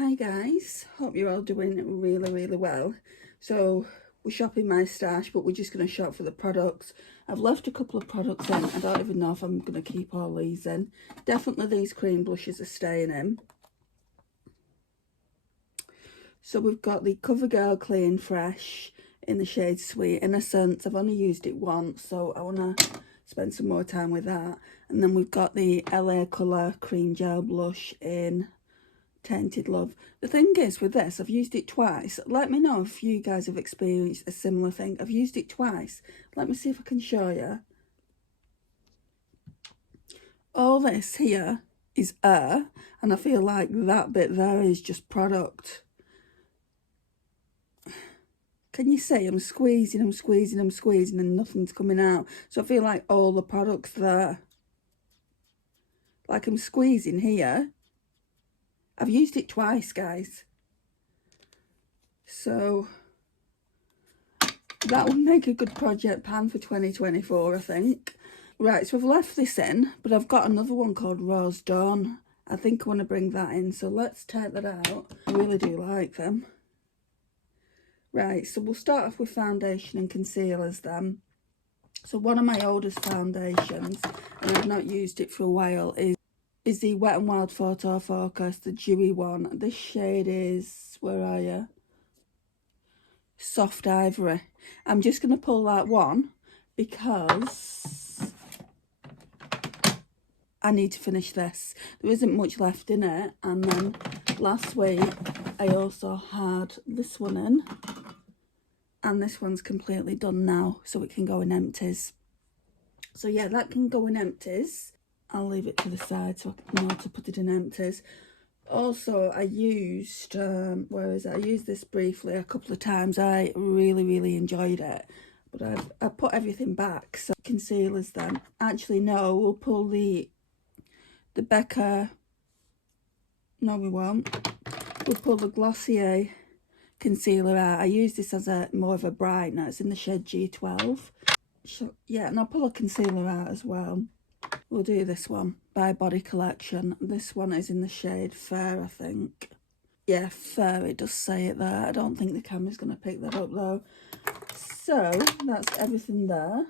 Hi guys, hope you're all doing really well. So we're shopping my stash, but we're just going to shop for the products. I've left a couple of products in. I don't even know if I'm going to keep all these in. Definitely these cream blushes are staying in. So we've got the CoverGirl Clean Fresh in the shade Sweet Innocence. I've only used it once, so I want to spend some more time with that. And then we've got the LA Colour Cream Gel Blush in Tainted Love. The thing is with this, I've used it twice. Let me know if you guys have experienced a similar thing. I've used it twice. Let me see if I can show you. All this here is air, and I feel like that bit there is just product. Can you see? I'm squeezing, and nothing's coming out. So I feel like all the product's there. Like I'm squeezing here. I've used it twice, guys. So that would make a good project pan for 2024, I think. Right, so I've left this in, but I've got another one called Rose Dawn. I think I want to bring that in, so let's take that out. I really do like them. Right, so we'll start off with foundation and concealers then. So one of my oldest foundations, and I've not used it for a while, is the Wet n Wild Photo Focus, the dewy one. This shade is, where are you? Soft Ivory. I'm just going to pull that one because I need to finish this. There isn't much left in it. And then last week I also had this one in, and this one's completely done now, so it can go in empties. So yeah, that can go in empties. I'll leave it to the side so I know to put it in empties. Also, I used, where is it? I used this briefly a couple of times. I really enjoyed it. But I've put everything back. So concealers then. Actually, no, we'll pull the Becca. No, we won't. We'll pull the Glossier concealer out. I use this as a more of a brightener. It's in the shade G12. So, yeah, and I'll pull a concealer out as well. We'll do this one by Body Collection. This one is in the shade Fair, I think. Yeah, Fair, it does say it there. I don't think the camera's going to pick that up though. So that's everything there.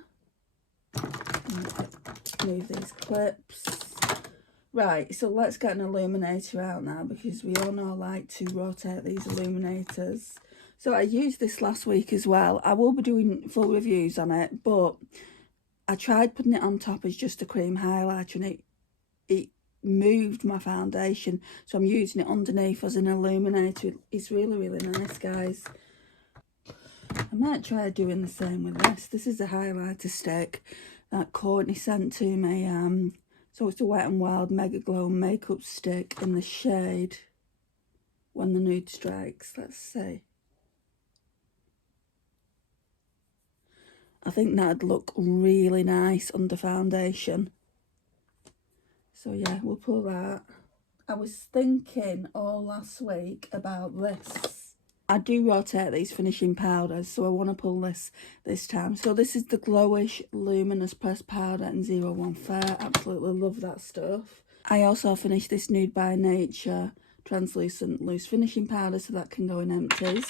Move these clips. Right, so let's get an illuminator out now, because we all know I like to rotate these illuminators. So I used this last week as well. I will be doing full reviews on it, but I tried putting it on top as just a cream highlighter, and it moved my foundation. So I'm using it underneath as an illuminator. It's really nice, guys. I might try doing the same with this. This is a highlighter stick that Courtney sent to me. So it's a Wet n Wild Mega Glow makeup stick in the shade When the Nude Strikes. Let's see. I think that'd look really nice under foundation. So yeah, we'll pull that. I was thinking all last week about this. I do rotate these finishing powders, so I want to pull this time. So this is the Glowish Luminous Pressed Powder in 01 Fair. Absolutely love that stuff. I also finished this Nude by Nature translucent loose finishing powder, so that can go in empties.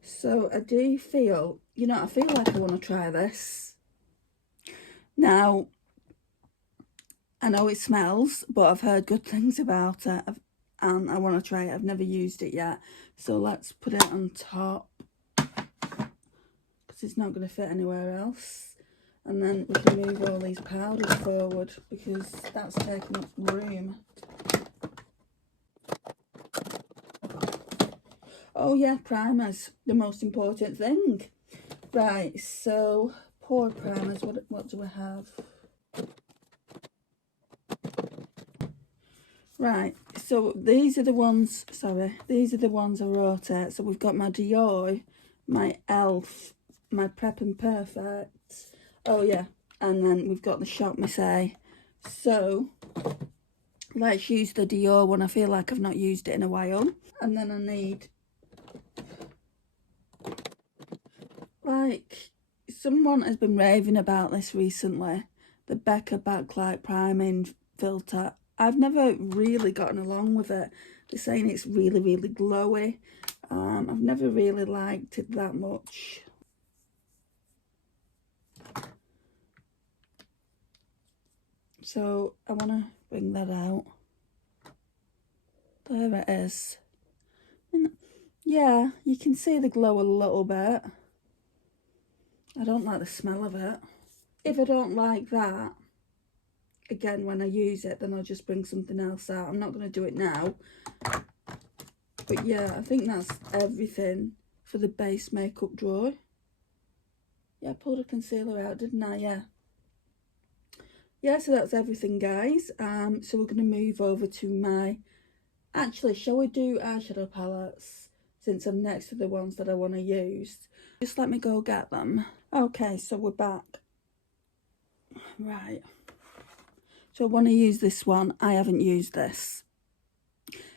So I do feel, I feel like I want to try this. Now, I know it smells, but I've heard good things about it, and I want to try it. I've never used it yet. So let's put it on top, because it's not going to fit anywhere else. And then we can move all these powders forward, because that's taking up room. Oh yeah, primers, the most important thing. Right, so Pore Primers, what do I have? Right, so these are the ones, these are the ones I rotate. So we've got my Dior, my ELF, my Prep and Perfect. Oh yeah, and then we've got the Shop Missy. So let's use the Dior one. I feel like I've not used it in a while. And then I need, like, someone has been raving about this recently, the Becca Backlight Priming Filter. I've never really gotten along with it. They're saying it's really, really glowy. I've never really liked it that much. So I want to bring that out. There it is. And yeah, you can see the glow a little bit. I don't like the smell of it. If I don't like that, again, when I use it, then I'll just bring something else out. I'm not going to do it now. But yeah, I think that's everything for the base makeup drawer. Yeah, I pulled a concealer out, didn't I? Yeah. Yeah, so that's everything, guys. So we're going to move over to my... Actually, shall we do eyeshadow palettes? Since I'm next to the ones that I want to use. Just let me go get them. Okay, so we're back. Right. So I want to use this one. I haven't used this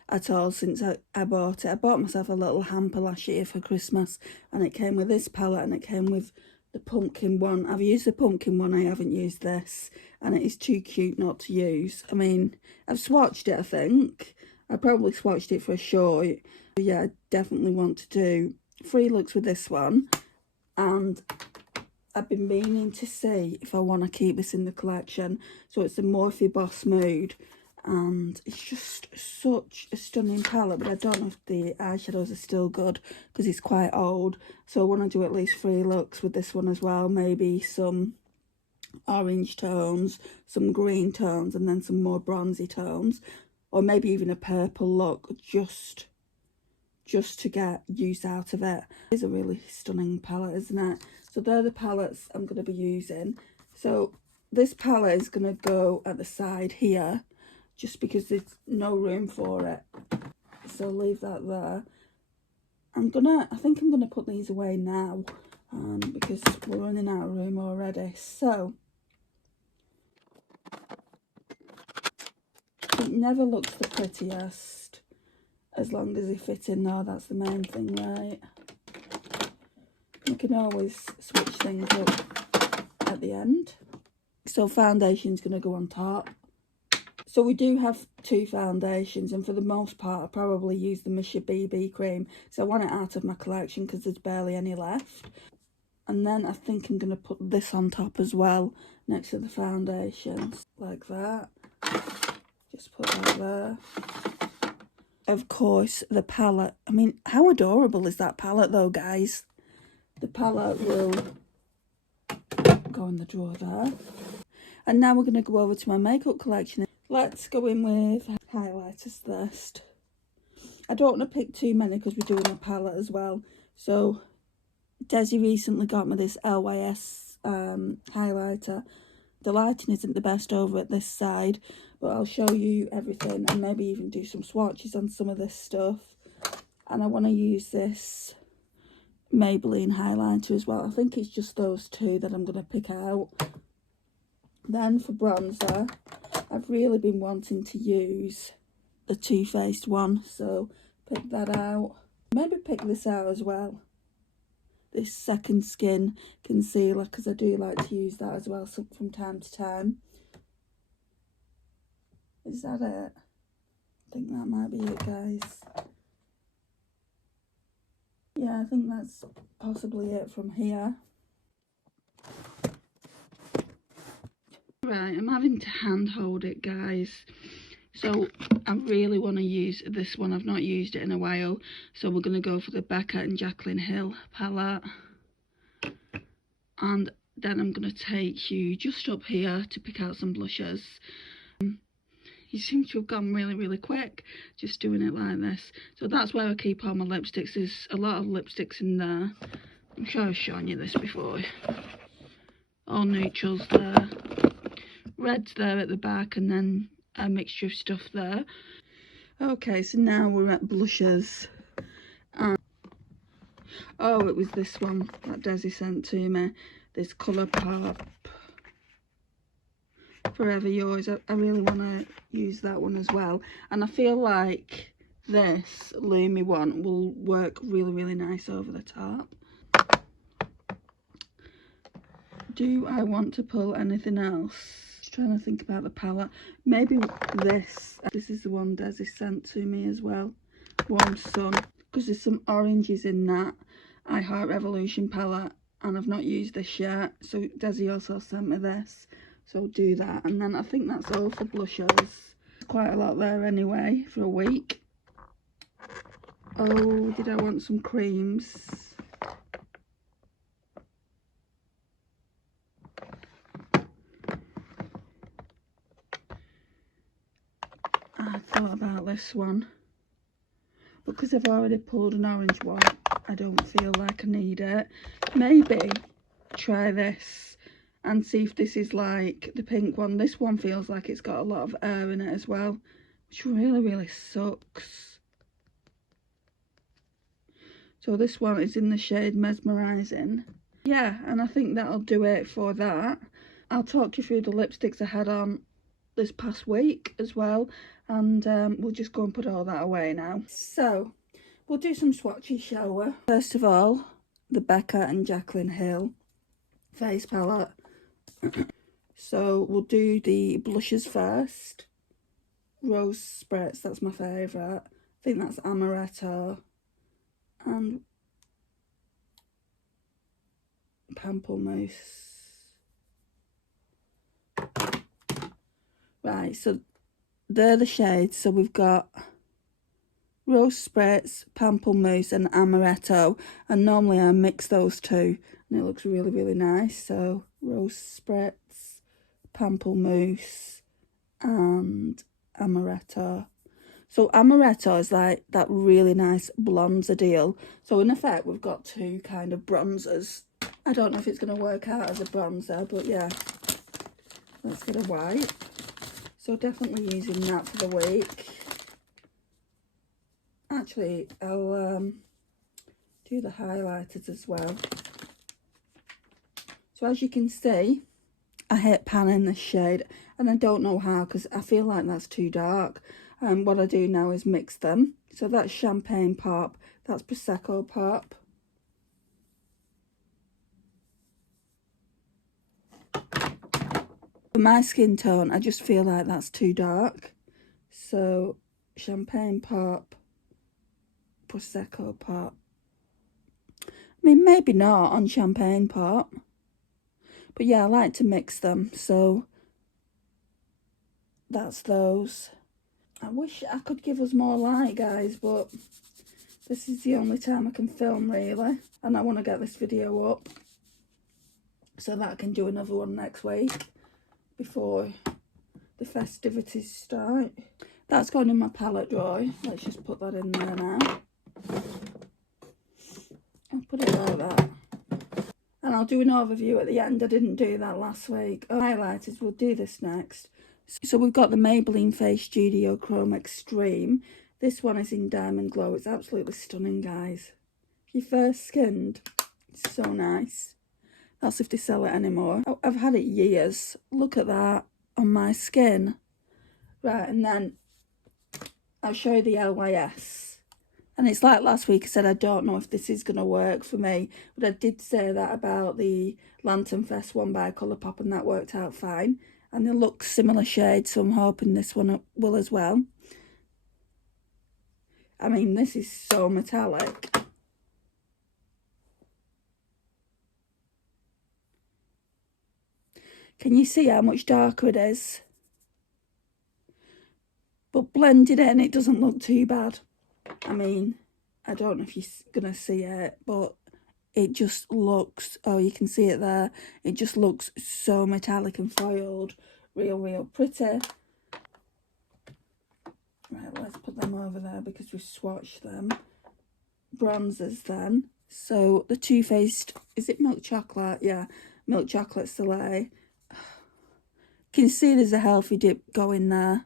at all since I bought it. I bought myself a little hamper last year for Christmas, and it came with this palette and it came with the pumpkin one. I've used the pumpkin one, I haven't used this, and it is too cute not to use. I mean, I've swatched it, I think. I probably swatched it for a short. But yeah, I definitely want to do 3 looks with this one, and I've been meaning to see if I want to keep this in the collection. So it's the Morphe Boss Mood, and it's just such a stunning palette, but I don't know if the eyeshadows are still good because it's quite old. So I want to do at least 3 looks with this one as well, maybe some orange tones, some green tones, and then some more bronzy tones, or maybe even a purple look, just to get use out of it. It's a really stunning palette, isn't it? So they're the palettes I'm going to be using. So this palette is going to go at the side here, just because there's no room for it. So leave that there. I think I'm gonna put these away now, because we're running out of room already. So it never looks the prettiest as long as they fit in there. That's the main thing, right? You can always switch things up at the end. So foundation's gonna go on top. So we do have 2 foundations, and for the most part I probably use the Missha BB cream, so I want it out of my collection because there's barely any left. And then I think I'm going to put this on top as well, next to the foundations, like that. Just put that there. Of course, the palette. I mean, how adorable is that palette though, guys? The palette will go in the drawer there. And now we're going to go over to my makeup collection. Let's go in with highlighters first. I don't want to pick too many because we're doing a palette as well. So Desi recently got me this LYS highlighter. The lighting isn't the best over at this side, but I'll show you everything and maybe even do some swatches on some of this stuff. And I want to use this Maybelline highlighter as well. I think it's just those 2 that I'm going to pick out. Then for bronzer, I've really been wanting to use the Too Faced one, so pick that out. Maybe pick this out as well, this Second Skin concealer, because I do like to use that as well from time to time. Is that it? I think that might be it, guys. Yeah, I think that's possibly it from here. Right, I'm having to hand hold it, guys. So I really want to use this one. I've not used it in a while. So we're going to go for the Becca and Jaclyn Hill palette. And then I'm going to take you just up here to pick out some blushes. You seem to have gone really, really quick, just doing it like this. So that's where I keep all my lipsticks. There's a lot of lipsticks in there. I'm sure I've shown you this before. All neutrals there. Red's there at the back, and then a mixture of stuff there. Okay, so now we're at blushes. Oh, it was this one that Desi sent to me. This Colourpop Forever Yours. I really want to use that one as well. And I feel like this Lumi one will work really, really nice over the top. Do I want to pull anything else? Just trying to think about the palette. Maybe this. This is the one Desi sent to me as well. Warm Sun. Because there's some oranges in that I Heart Revolution palette. And I've not used this yet. So Desi also sent me this. So I'll do that. And then I think that's all for blushers. There's quite a lot there anyway for a week. Oh, did I want some creams? I thought about this one, but because I've already pulled an orange one, I don't feel like I need it. Maybe try this and see if this is like the pink one. This one feels like it's got a lot of air in it as well, which really sucks. So this one is in the shade Mesmerizing. Yeah, and I think that'll do it for that. I'll talk you through the lipsticks I had on this past week as well, and we'll just go and put all that away now. So we'll do some swatches, shall we? First of all, the Becca and Jaclyn Hill face palette. So we'll do the blushes first. Rose Spritz, that's my favourite. I think that's Amaretto and Pamplemousse. Right, so they're the shades. So we've got Rose Spritz, Pamplemousse and Amaretto, and normally I mix those two and it looks really nice. So Rose Spritz, Pamplemousse and Amaretto. So Amaretto is like that really nice bronzer deal. So in effect we've got two kind of bronzers. I don't know if it's going to work out as a bronzer, but yeah, let's get a white. So definitely using that for the week. Actually, I'll do the highlighters as well. So as you can see, I hate panning this shade, and I don't know how because I feel like that's too dark. And what I do now is mix them. So that's Champagne Pop, that's Prosecco Pop. For my skin tone, I just feel like that's too dark. So Champagne Pop, Prosecco Pop. I mean, maybe not on Champagne Pop. But yeah, I like to mix them. So that's those. I wish I could give us more light, guys, but this is the only time I can film, really. And I want to get this video up so that I can do another one next week before the festivities start. That's gone in my palette drawer. Let's just put that in there now. I'll put it like that. And I'll do an overview at the end. I didn't do that last week. Oh, highlighters, we'll do this next. So we've got the Maybelline Face Studio Chrome Extreme. This one is in Diamond Glow. It's absolutely stunning, guys. If you're fair skinned, it's so nice. That's if they sell it anymore. Oh, I've had it years. Look at that on my skin. Right, and then I'll show you the LYS. And it's like last week I said, I don't know if this is going to work for me. But I did say that about the Lantern Fest one by Colourpop, and that worked out fine. And they look similar shades, so I'm hoping this one will as well. I mean, this is so metallic. Can you see how much darker it is? But blended in, it doesn't look too bad. I mean, I don't know if you're going to see it, but it just looks, oh, you can see it there. It just looks so metallic and foiled. Real pretty. Right, let's put them over there because we've swatched them. Bronzers then. So the Too Faced, is it Milk Chocolate? Yeah, Milk Chocolate Soleil. You can see there's a healthy dip going there.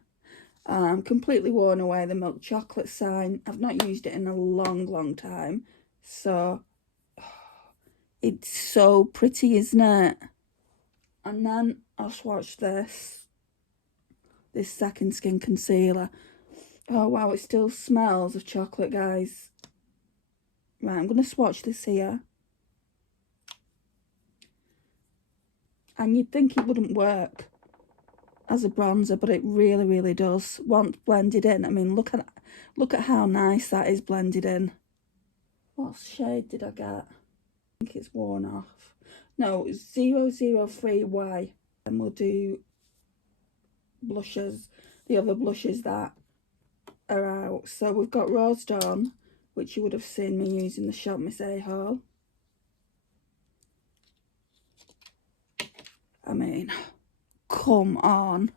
Completely worn away the milk chocolate sign. I've not used it in a long time. So, it's so pretty, isn't it? And then I'll swatch this Second Skin Concealer. Oh, wow, it still smells of chocolate, guys. Right, I'm going to swatch this here. And you'd think it wouldn't work. as a bronzer, but it really, really does. Once blended in, I mean, look at how nice that is blended in. What shade did I get? I think it's worn off. No, 003Y. And we'll do blushes, the other blushes that are out. So we've got Rose Dawn, which you would have seen me use in the Shop Miss A haul. I mean, come on.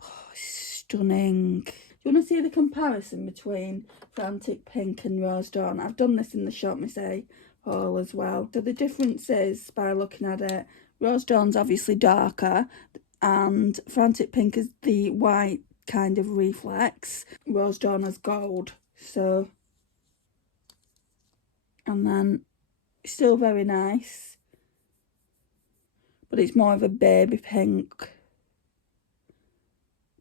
Oh, stunning. Do you want to see the comparison between Frantic Pink and Rose Dawn? I've done this in the Shop Miss A haul as well. So the difference is, by looking at it, Rose Dawn's obviously darker and Frantic Pink is the white kind of reflex. Rose Dawn has gold. So, and then still very nice, but it's more of a baby pink.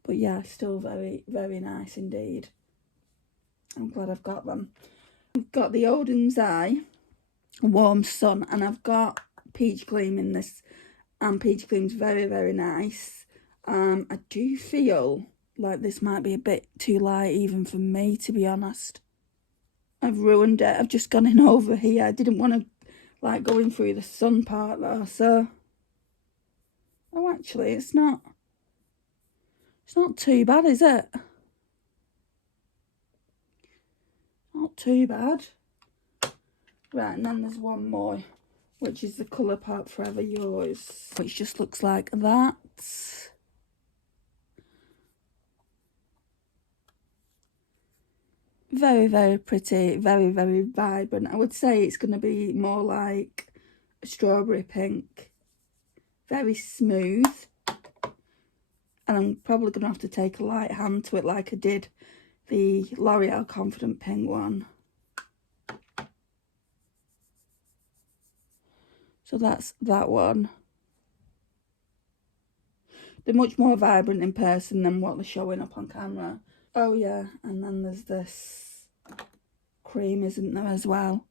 But yeah, still very, very nice indeed. I'm glad I've got them. I've got the Odin's Eye Warm Sun, and I've got Peach Gleam in this, and Peach Gleam's very, very nice. I do feel like this might be a bit too light even for me, to be honest. I've ruined it. I've just gone in over here. I didn't want to like going through the sun part though, so oh, actually it's not too bad, is it? Not too bad. Right, and then there's one more, which is the Colourpop Forever Yours, which just looks like that. Very, very pretty, very, very vibrant. I would say it's going to be more like a strawberry pink. Very smooth. And I'm probably going to have to take a light hand to it like I did the L'Oreal Confident Pink one. So that's that one. They're much more vibrant in person than what they're showing up on camera. Oh yeah, and then there's this cream, isn't there, as well?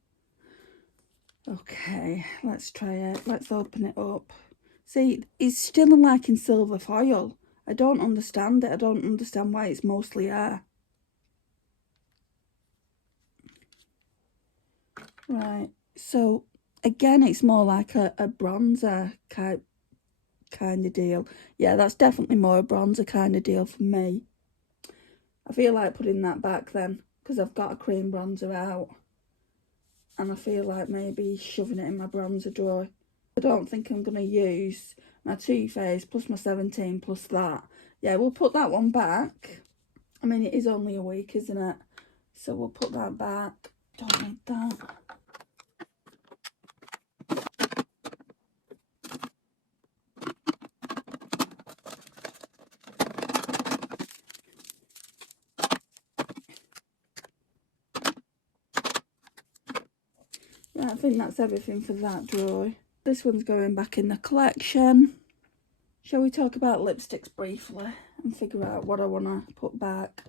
Okay, let's try it. Let's open it up. See, it's still like in silver foil. I don't understand it. I don't understand why it's mostly air. Right, so again, it's more like a bronzer kind of deal. Yeah, that's definitely more a bronzer kind of deal for me. I feel like putting that back then, because I've got a cream bronzer out. And I feel like maybe shoving it in my bronzer drawer. I don't think I'm going to use my Too Faced plus my 17 plus that. Yeah, we'll put that one back. I mean, it is only a week, isn't it? So we'll put that back. Don't need that. Right, I think that's everything for that drawer. This one's going back in the collection. Shall we talk about lipsticks briefly and figure out what I want to put back?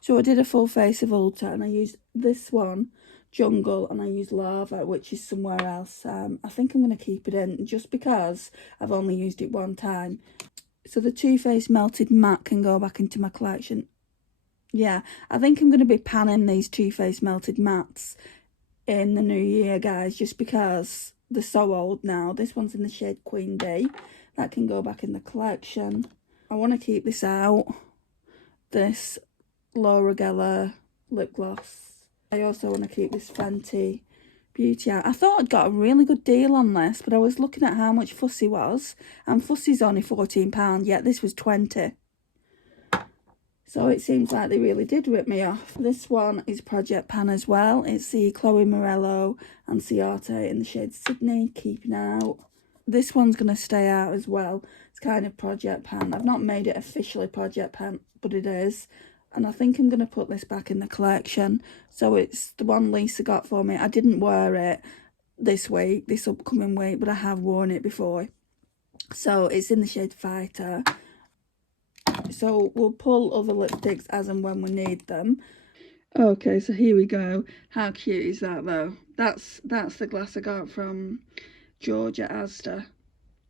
So I did a full face of Ulta, and I used this one, Jungle, and I used Lava, which is somewhere else. I think I'm going to keep it in just because I've only used it one time. So the Too Faced Melted Matte can go back into my collection. Yeah, I think I'm going to be panning these Too Faced Melted Mattes in the new year, guys, just because they're so old now. This one's in the shade Queen Bee. That can go back in the collection. I want to keep this out. This Laura Geller lip gloss. I also want to keep this Fenty Beauty out. I thought I'd got a really good deal on this, but I was looking at how much Fussy was, and Fussy's only £14, yet this was £20. So it seems like they really did rip me off. This one is Project Pan as well. It's the Chloe Morello and Ciate in the shade Sydney, keeping out. This one's going to stay out as well. It's kind of Project Pan. I've not made it officially Project Pan, but it is. And I think I'm going to put this back in the collection. So it's the one Lisa got for me. I didn't wear it this week, this upcoming week, but I have worn it before. So it's in the shade Fighter. So we'll pull other lipsticks as and when we need them. Okay, so here we go. How cute is that though? That's the glass I got from Georgia Asda.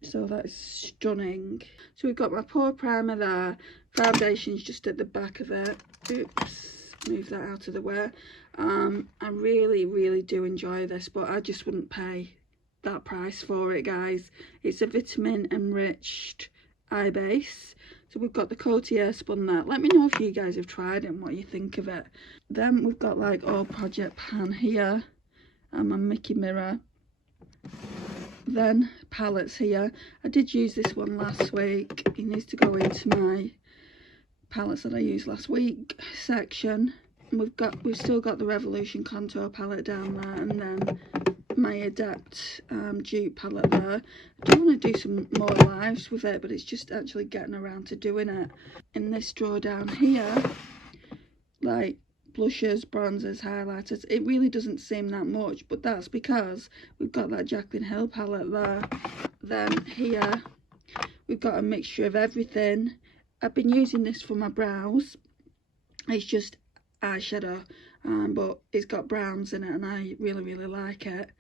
So that is stunning. So we've got my Pore Primer there. Foundation's just at the back of it. Oops, move that out of the way. I really do enjoy this, but I just wouldn't pay that price for it, guys. It's a vitamin enriched eye base. So we've got the Cotier spun there. Let me know if you guys have tried it and what you think of it. Then we've got like all project pan here and my Mickey mirror. Then palettes here. I did use this one last week. It needs to go into my palettes that I used last week section. And we've still got the Revolution contour palette down there, and then my Adept dupe palette there. I do want to do some more lives with it, but it's just actually getting around to doing it. In this drawer down here, like blushers, bronzers, highlighters, it really doesn't seem that much, but that's because we've got that Jaclyn Hill palette there. Then here we've got a mixture of everything. I've been using this for my brows. It's just eyeshadow, but it's got browns in it and I really like it.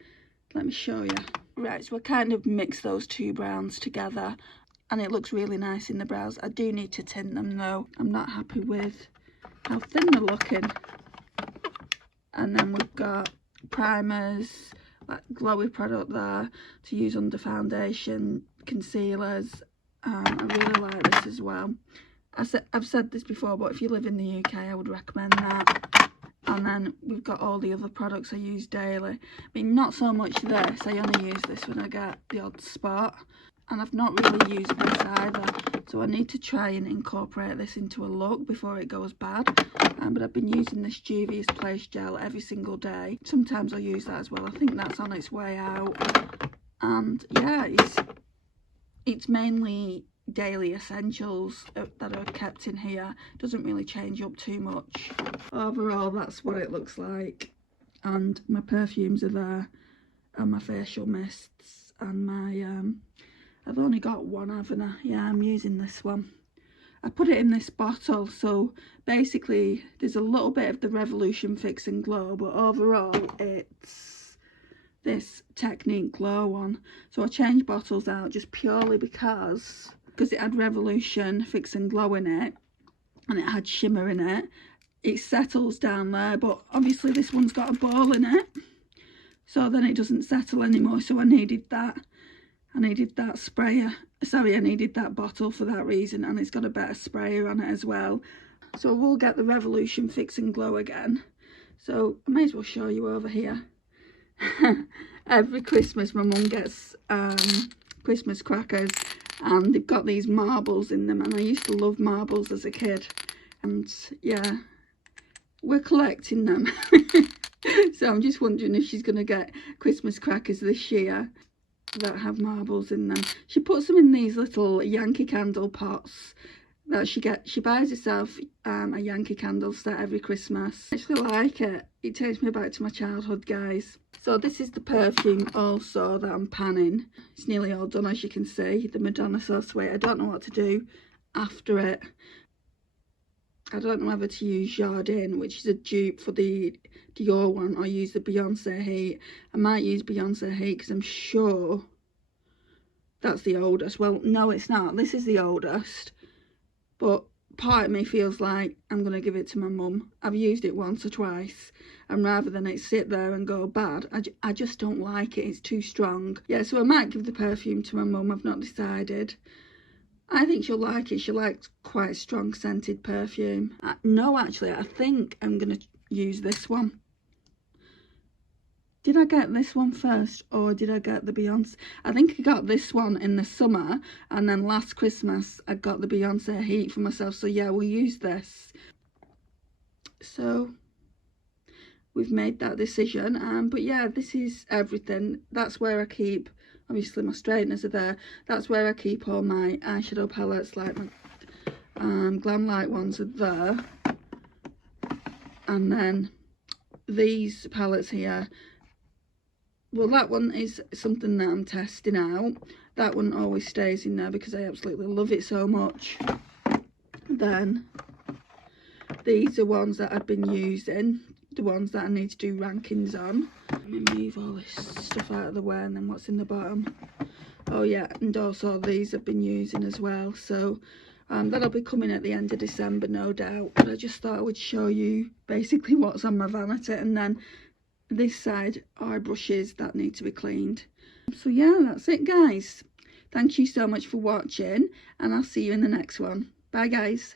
Let me show you. Right, so I kind of mix those two browns together and it looks really nice in the brows. I do need to tint them though. I'm not happy with how thin they're looking. And then we've got primers, like glowy product there to use under foundation, concealers. I really like this as well. I've said this before, but if you live in the UK, I would recommend that. And then we've got all the other products I use daily. I mean, not so much this. I only use this when I get the odd spot. And I've not really used this either. So I need to try and incorporate this into a look before it goes bad. But I've been using this Juvia's Place gel every single day. Sometimes I'll use that as well. I think that's on its way out. And yeah, it's mainly daily essentials that are kept in here. Doesn't really change up too much. Overall, that's what it looks like. And my perfumes are there, and my facial mists, and my I've only got one, haven't I? Yeah, I'm using this one. I put it in this bottle, so basically there's a little bit of the Revolution Fix and Glow, but overall it's this Technique Glow one. So I changed bottles out just purely because it had Revolution Fix and Glow in it and it had shimmer in it. It settles down there, but obviously this one's got a ball in it, so then it doesn't settle anymore. So I needed that sprayer. Sorry, I needed that bottle for that reason, and it's got a better sprayer on it as well. So we'll get the Revolution Fix and Glow again. So I may as well show you over here. Every Christmas my mum gets Christmas crackers, and they've got these marbles in them, and I used to love marbles as a kid, and yeah, we're collecting them. So I'm just wondering if she's going to get Christmas crackers this year that have marbles in them. She puts them in these little Yankee candle pots that she buys herself a Yankee candle set every Christmas. I actually like it. It takes me back to my childhood, guys. So this is the perfume also that I'm panning. It's nearly all done, as you can see. The Madonna So Sweet. I don't know what to do after it. I don't know whether to use Jardin, which is a dupe for the Dior one, or use the Beyonce Heat. I might use Beyonce Heat because I'm sure that's the oldest. Well, no, it's not. This is the oldest. But part of me feels like I'm going to give it to my mum. I've used it once or twice, and rather than it sit there and go bad, I just don't like it. It's too strong. Yeah, so I might give the perfume to my mum. I've not decided. I think she'll like it. She likes quite strong scented perfume. No, actually, I think I'm going to use this one. Did I get this one first, or did I get the Beyonce? I think I got this one in the summer, and then last Christmas I got the Beyonce Heat for myself. So yeah, we'll use this. So we've made that decision. But yeah, this is everything. That's where I keep, obviously my straighteners are there. That's where I keep all my eyeshadow palettes, like my Glam Light ones are there. And then these palettes here, well, that one is something that I'm testing out. That one always stays in there because I absolutely love it so much. Then these are ones that I've been using the ones that I need to do rankings on. Let me move all this stuff out of the way, and then what's in the bottom. Oh yeah, and also these I've been using as well, so that'll be coming at the end of December, no doubt. But I just thought I would show you basically what's on my vanity, and then this side are brushes that need to be cleaned. So yeah, that's it guys. Thank you so much for watching, and I'll see you in the next one. Bye guys.